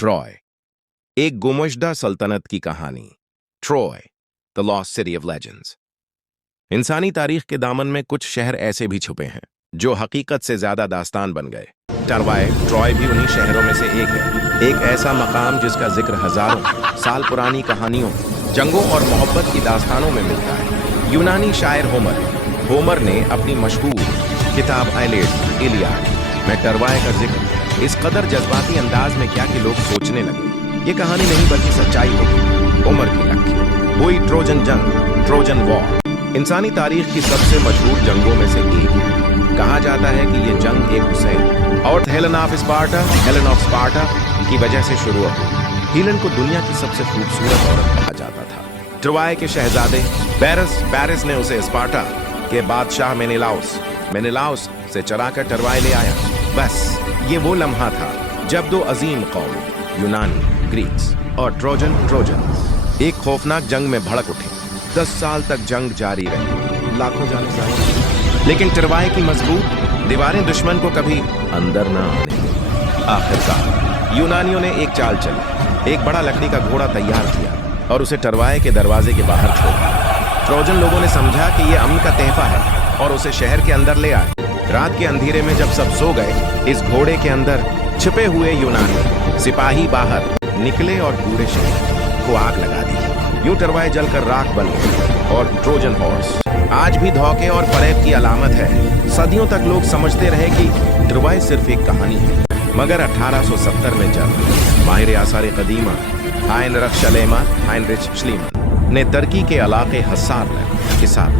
Troy, एक गुमशुदा सल्तनत की कहानी। Troy, the lost city of legends. इंसानी तारीख के दामन में कुछ शहर ऐसे भी छुपे हैं जो हकीकत से ज्यादा दास्तान बन गए। ट्रॉय भी उन्हीं शहरों में से एक है। एक ऐसा मकाम जिसका जिक्र हजारों साल पुरानी कहानियों, जंगों और मोहब्बत की दास्तानों में मिलता है। यूनानी शायर होमर ने अपनी मशहूर किताब इलियाड में ट्रॉय का जिक्र इस कदर जज्बाती अंदाज में किया कि लोग सोचने लगे ये कहानी नहीं बल्कि सच्चाई होगी। होमर की लक्ष्य हुई ट्रोजन जंग, ट्रोजन वॉर, इंसानी तारीख की सबसे मशहूर जंगों में से एक है। कहा जाता है कि ये जंग एक हुसैन और हेलेन ऑफ स्पार्टा की वजह से शुरू हुई। हेलेन को दुनिया की सबसे खूबसूरत औरत कहा जाता था। ट्रॉय के शहजादे पैरिस ने उसे स्पार्टा के बादशाह मेनेलाउस से चराकर ट्रॉय ले आया। बस ये वो लम्हा था जब दो अजीम कौम, यूनानी, ग्रीक्स और ट्रोजन एक खौफनाक जंग में भड़क उठे। 10 साल तक जंग जारी रही, लाखों जाने जाए, लेकिन ट्रॉय की मजबूत दीवारें दुश्मन को कभी अंदर न आने। आखिरकार यूनानियों ने एक चाल चली, एक बड़ा लकड़ी का घोड़ा तैयार किया और उसे ट्रॉय के दरवाजे के बाहर छोड़ा। ट्रोजन लोगों ने समझा कि यह अमन का तहफा है और उसे शहर के अंदर ले आए। रात के अंधेरे में जब सब सो गए, इस घोड़े के अंदर छिपे हुए यूनानी सिपाही बाहर निकले और पूरे शहर को आग लगा दी। यूं ट्रॉय जलकर राख बन गई और ट्रोजन हॉर्स आज भी धोखे और फरेब की अलामत है। सदियों तक लोग समझते रहे कि ट्रॉय सिर्फ एक कहानी है, मगर 1870 में जब माहिर आसार कदीमा हाइनरिच श्लीमन ने तुर्की के इलाके हिसार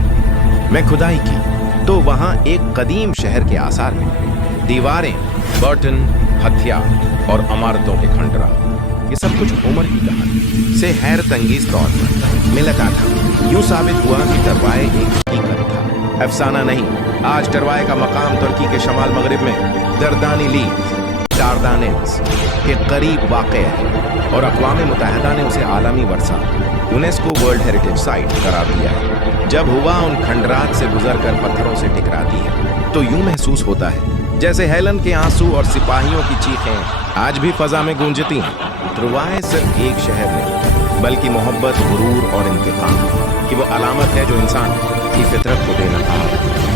में खुदाई की तो वहां एक कदीम शहर के आसार में दीवारें, बर्तन, हथियार और इमारतों के खंडराव, ये सब कुछ होमर की कहानी से हैरत अंगेज तौर पर मिलता था। यूं साबित हुआ कि ट्रॉय एक हकीकत था, अफसाना नहीं। आज ट्रॉय का मकाम तुर्की के शमाल मगरिब में दारदानेल्स के करीब वाक़ है और अक़वाम मुत्तहिदा ने उसे आलमी वर्सा यूनेस्को वर्ल्ड हेरिटेज साइट करार दिया है। जब हुआ उन खंडरात से गुजरकर पत्थरों से टकराती है तो यूं महसूस होता है जैसे हेलन के आंसू और सिपाहियों की चीखें आज भी फजा में गूंजती हैं। ट्रॉय सिर्फ एक शहर नहीं बल्कि मोहब्बत, गुरूर और इंतकाम की वो अलामत है जो इंसान की फितरत को बेनकाब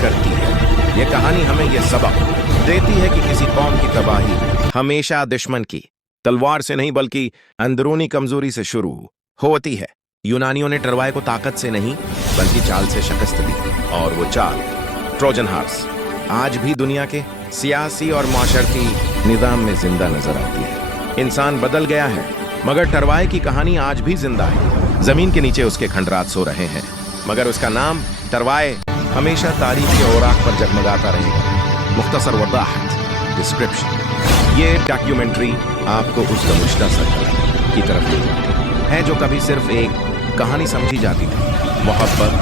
करती है। ये कहानी हमें ये सबक देती है कि किसी कौम की तबाही हमेशा दुश्मन की तलवार से नहीं बल्कि अंदरूनी कमजोरी से शुरू होती है। यूनानियों ने ट्रॉय को ताकत से नहीं बल्कि चाल से शिकस्त दी और वो चाल ट्रोजन हॉर्स आज भी दुनिया के सियासी और माशरती निज़ाम में जिंदा नजर आती है। इंसान बदल गया है मगर ट्रॉय की कहानी आज भी जिंदा है। जमीन के नीचे उसके खंडरात सो रहे हैं मगर उसका नाम ट्रॉय हमेशा तारीख के औराक पर जगमगाता रहेगा। मुख्तसर वदाहत डिस्क्रिप्शन, ये डॉक्यूमेंट्री आपको उस गमुश्ता सरकार की तरफ ले जाती है जो कभी सिर्फ एक कहानी समझी जाती थी। मोहब्बत,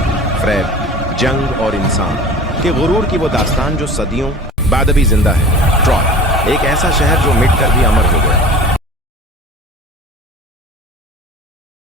फरेब, जंग और इंसान के गुरूर की वो दास्तान जो सदियों बाद भी जिंदा है। ट्रॉय, एक ऐसा शहर जो मिटकर भी अमर हो गया।